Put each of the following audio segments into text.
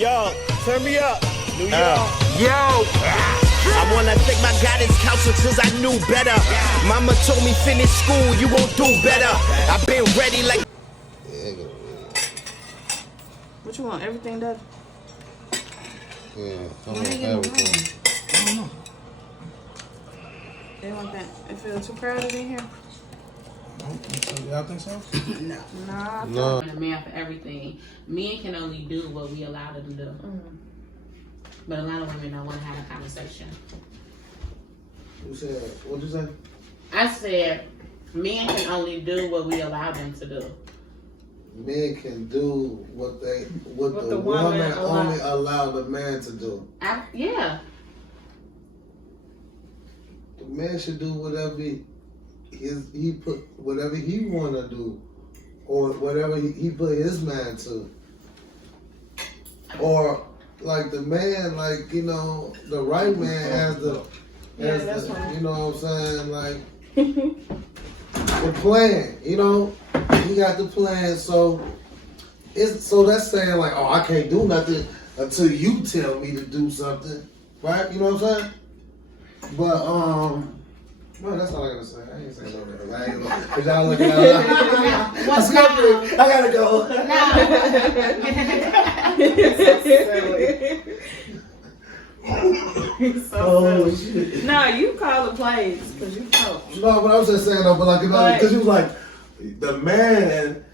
Yo, turn me up. New York. Yo. I wanna thank my guidance counselor cause I knew better. Mama told me finish school, you won't do better. I've been ready like. What you want? Everything done? Yeah, I want everything. I don't know. They want that. It feel too crowded in here? Y'all think so? Nah. No. A man for everything. Men can only do what we allow them to do. But a lot of women don't want to have a conversation. What'd you say? I said, men can only do what we allow them to do. Men can do what the woman woman only allow the man to do. Yeah. The man should do whatever whatever he wanna do, or whatever he put his man to, or like the man, like the right man has the you know what I'm saying, like the plan. He got the plan. So that's saying like, oh, I can't do nothing until you tell me to do something, right? You know what I'm saying? But no, that's all I gotta say. I ain't saying no better. I ain't gonna, cause y'all looking at me. What's now? I gotta go. No. Shit. No, you call the plays because you coach. No, but I was just saying though, but like, because you was like, the man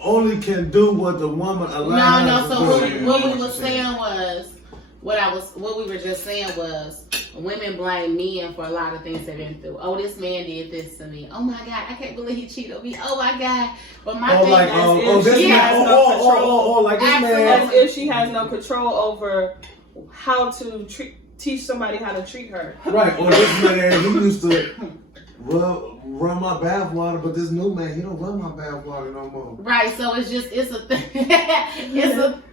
only can do what the woman allows. No. So what we were saying was, what we were just saying was, women blame men for a lot of things they've been through. Oh, this man did this to me. Oh my God, I can't believe he cheated on me. Oh my God. But my thing is, this man, like this man, as if she has no control over how to teach somebody how to treat her. Right. Or this man, he used to run my bath water, but this new man, he don't run my bath water no more. Right, so it's a thing.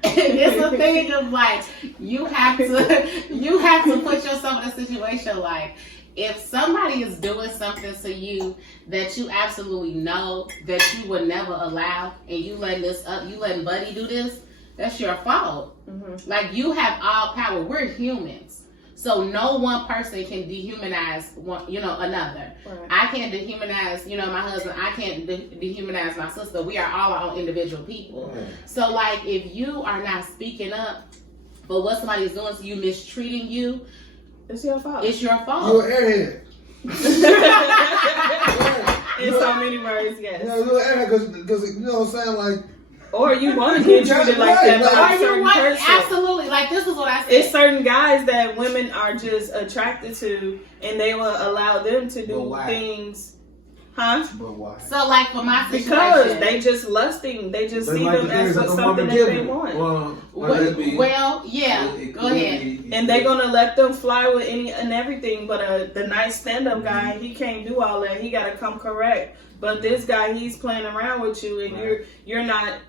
it's a thing of like you have to put yourself in a situation like, if somebody is doing something to you that you absolutely know that you would never allow, and you letting Buddy do this, that's your fault. Mm-hmm. Like, you have all power. We're humans. So no one person can dehumanize another. Right. I can't dehumanize, my husband. I can't dehumanize my sister. We are all our own individual people. Right. So like, if you are not speaking up for what somebody is doing to you, mistreating you, it's your fault. It's your fault. You're an airhead. In so many words, yes. You're an airhead because you know what I'm saying, like. Or you want to get treated like that by a certain person. Absolutely. Like, this is what I said. It's certain guys that women are just attracted to, and they will allow them to do things. Huh? But why? So, like, for my situation. Because they just lusting. They just see them as something that they want. Well, yeah. Go ahead. And they're going to let them fly with any and everything. But the nice stand-up guy, he can't do all that. He got to come correct. But this guy, he's playing around with you, and you're not,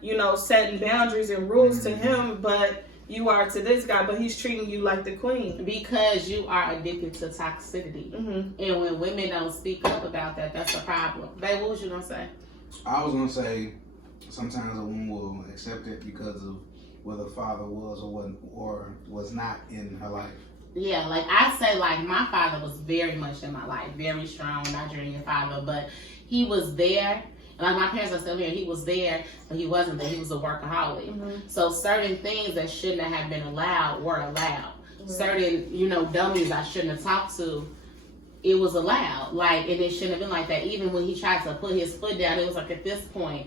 setting boundaries and rules to him, but you are to this guy, but he's treating you like the queen. Because you are addicted to toxicity. Mm-hmm. And when women don't speak up about that, that's a problem. Babe, what was you going to say? I was going to say, sometimes a woman will accept it because of where the father was or was not in her life. Yeah, like I say, like, my father was very much in my life, very strong Nigerian father, but he was there. Like, my parents are still here. He was there, but he wasn't there. He was a workaholic. Mm-hmm. So certain things that shouldn't have been allowed were allowed. Mm-hmm. Certain, dummies I shouldn't have talked to, it was allowed. Like, and it shouldn't have been like that. Even when he tried to put his foot down, it was like, at this point,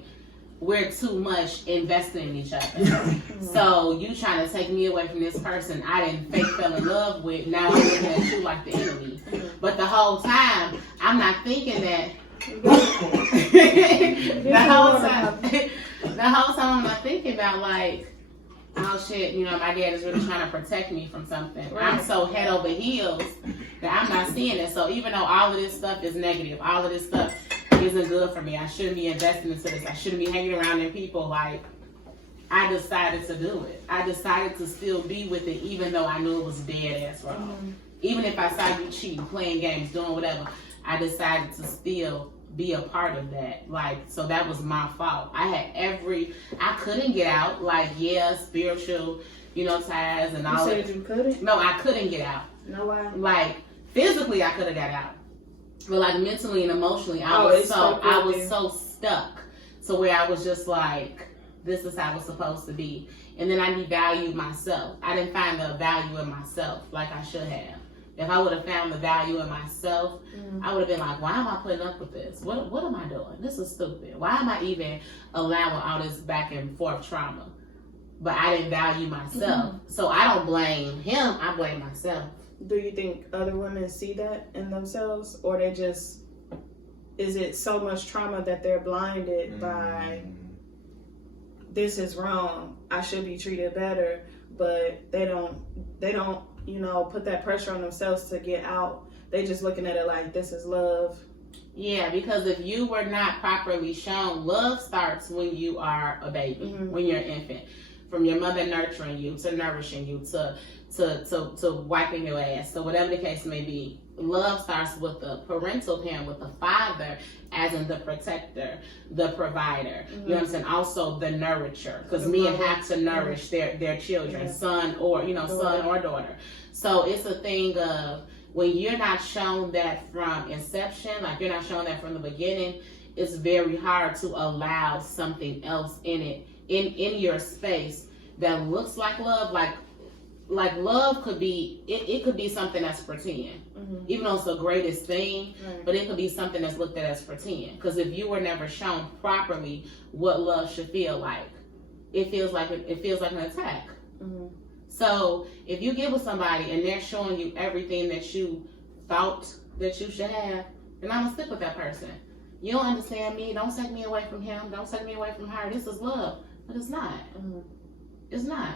we're too much invested in each other. So you trying to take me away from this person I didn't fake fell in love with. Now I'm looking at you like the enemy. But the whole time, I'm not thinking that. the whole time I'm not thinking about like, oh shit, my dad is really trying to protect me from something. Right. I'm so head over heels that I'm not seeing it. So even though all of this stuff is negative, all of this stuff isn't good for me, I shouldn't be investing into this, I shouldn't be hanging around in people, like, I decided to do it. I decided to still be with it even though I knew it was dead ass wrong. Mm-hmm. Even if I saw you cheating, playing games, doing whatever, I decided to still be a part of that. Like, so that was my fault. I couldn't get out. Like, yeah, spiritual, ties and all that. You said you couldn't? No, I couldn't get out. No, why? Like, physically, I could have got out. But like mentally and emotionally, I was so stuck. So where I was just like, this is how it's supposed to be. And then I devalued myself. I didn't find the value in myself like I should have. If I would have found the value in myself, I would have been like, why am I putting up with this? What am I doing? This is stupid. Why am I even allowing all this back and forth trauma? But I didn't value myself. So I don't blame him. I blame myself. Do you think other women see that in themselves? Or they just, is it so much trauma that they're blinded by, this is wrong, I should be treated better, but they don't, put that pressure on themselves to get out. They just looking at it like, this is love. Yeah, because if you were not properly shown, love starts when you are a baby, when you're an infant. From your mother nurturing you, to nourishing you, to wiping your ass, so whatever the case may be. Love starts with the parental parent, with the father, as in the protector, the provider. You know what I'm saying? Also the nourisher, because men have to nourish their children, son or daughter. So it's a thing of, when you're not shown that from inception, like you're not shown that from the beginning, it's very hard to allow something else in your space that looks like love. Like love could be, it could be something that's pretend, even though it's the greatest thing, but it could be something that's looked at as pretend. Because if you were never shown properly what love should feel like, it feels like an attack. So if you get with somebody and they're showing you everything that you thought that you should have, then I'm gonna stick with that person. You don't understand me. Don't take me away from him. Don't take me away from her. This is love, but it's not. It's not.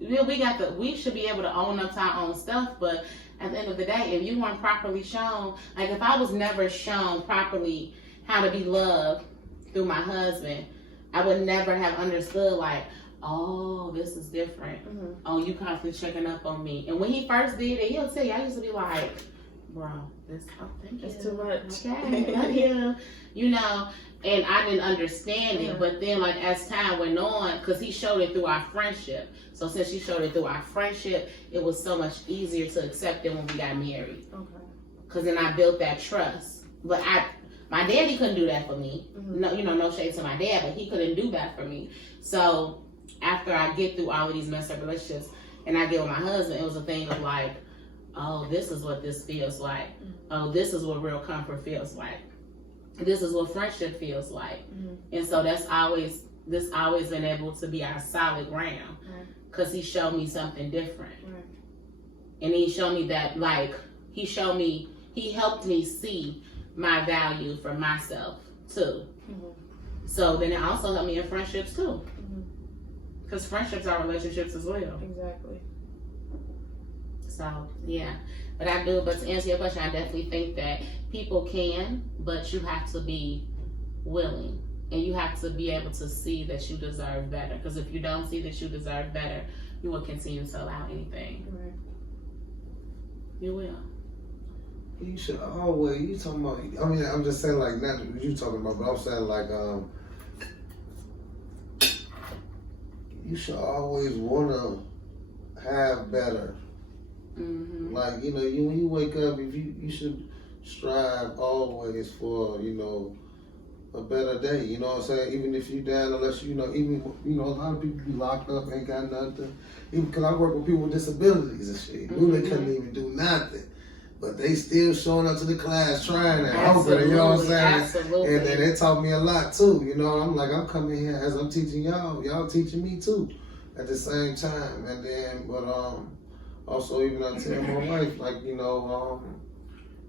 We should be able to own up to our own stuff, but at the end of the day, if you weren't properly shown, like if I was never shown properly how to be loved through my husband, I would never have understood like, oh, this is different. Oh, you constantly checking up on me. And when he first did it, he'll tell you, I used to be like, bro, it's too much. Okay, love you. And I didn't understand it. But then, like, as time went on, because he showed it through our friendship. So since he showed it through our friendship, it was so much easier to accept it when we got married. Okay. Because then I built that trust. But my daddy couldn't do that for me. No, no shade to my dad, but he couldn't do that for me. So after I get through all of these messed up relationships and I get with my husband, it was a thing of like, oh, this is what this feels like. Oh, this is what real comfort feels like. This is what friendship feels like. And so this always been able to be our solid ground, because he showed me something different. And he showed me that, like, he helped me see my value for myself too. So then it also helped me in friendships too, because friendships are relationships as well. Exactly. So yeah, but to answer your question, I definitely think that people can, but you have to be willing, and you have to be able to see that you deserve better. Because if you don't see that you deserve better, you will continue to allow anything. You will. You should always, you talking about, I mean, I'm just saying, like, not what you talking about, but I'm saying, like, you should always want to have better. Like, when you wake up, if you should strive always for, a better day. You know what I'm saying? Even if you down, unless a lot of people be locked up, ain't got nothing. Even because I work with people with disabilities and shit. They couldn't even do nothing. But they still showing up to the class, trying and hoping, you know what I'm saying? Absolutely. And then they taught me a lot too, I'm like, I'm coming here as I'm teaching y'all teaching me too at the same time. And then, but also even I tell my wife, like,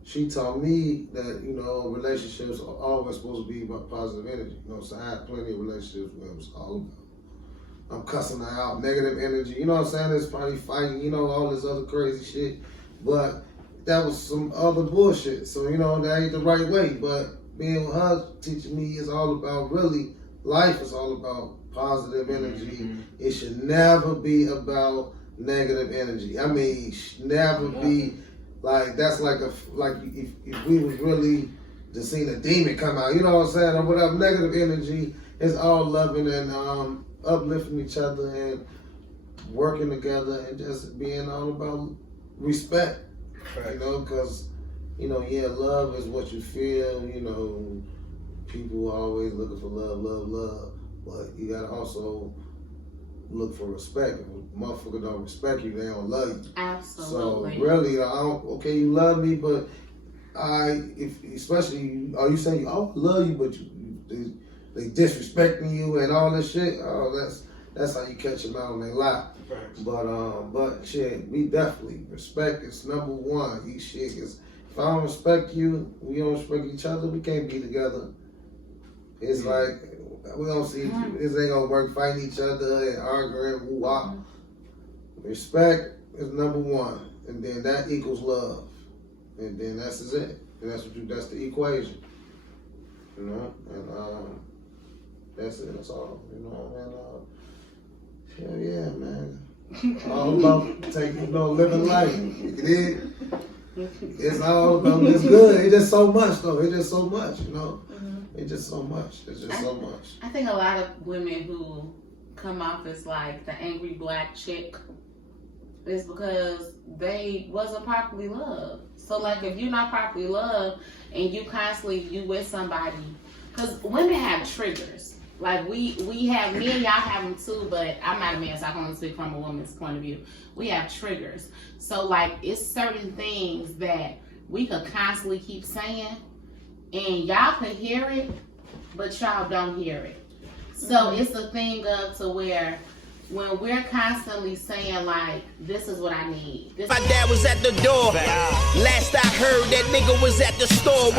she taught me that, relationships are always supposed to be about positive energy. So I had plenty of relationships where it was all about, I'm cussing her out, negative energy, you know what I'm saying? There's probably fighting, all this other crazy shit. But that was some other bullshit. So, that ain't the right way. But being with her teaching me is all about really, life is all about positive energy. It should never be about negative energy. I mean, never be like, that's like if we was really just seen a demon come out. You know what I'm saying? Or whatever negative energy. It's all loving and uplifting each other and working together and just being all about respect. You know, because love is what you feel. You know, people are always looking for love, but you gotta also look for respect. If a motherfucker don't respect you, they don't love you. Absolutely. So really, you love me, but especially you saying I love you, but they disrespecting you and all this shit. Oh, that's how you catch them out on their lap. But shit, we definitely respect is number one. If I don't respect you, we don't respect each other, we can't be together. It's like we don't see this ain't gonna work fighting each other and arguing. Woo-wah. Respect is number one, and then that equals love, and then that's it. And that's the equation. You know, and that's it. That's all. You know, and hell yeah, man. All about living life. You dig? It's all about it's good. It's just so much though. It's just so much, you know. It's just so much. It's just so much. I think a lot of women who come off as like the angry black chick is because they wasn't properly loved. So like if you're not properly loved and you with somebody, because women have triggers. Like we have, me and y'all have them too, but I'm not a man, so I can only speak from a woman's point of view. We have triggers. So like it's certain things that we could constantly keep saying and y'all could hear it, but y'all don't hear it. So it's a thing of to where when we're constantly saying like, this is what I need. My dad was at the door. Last I heard, that nigga was at the store.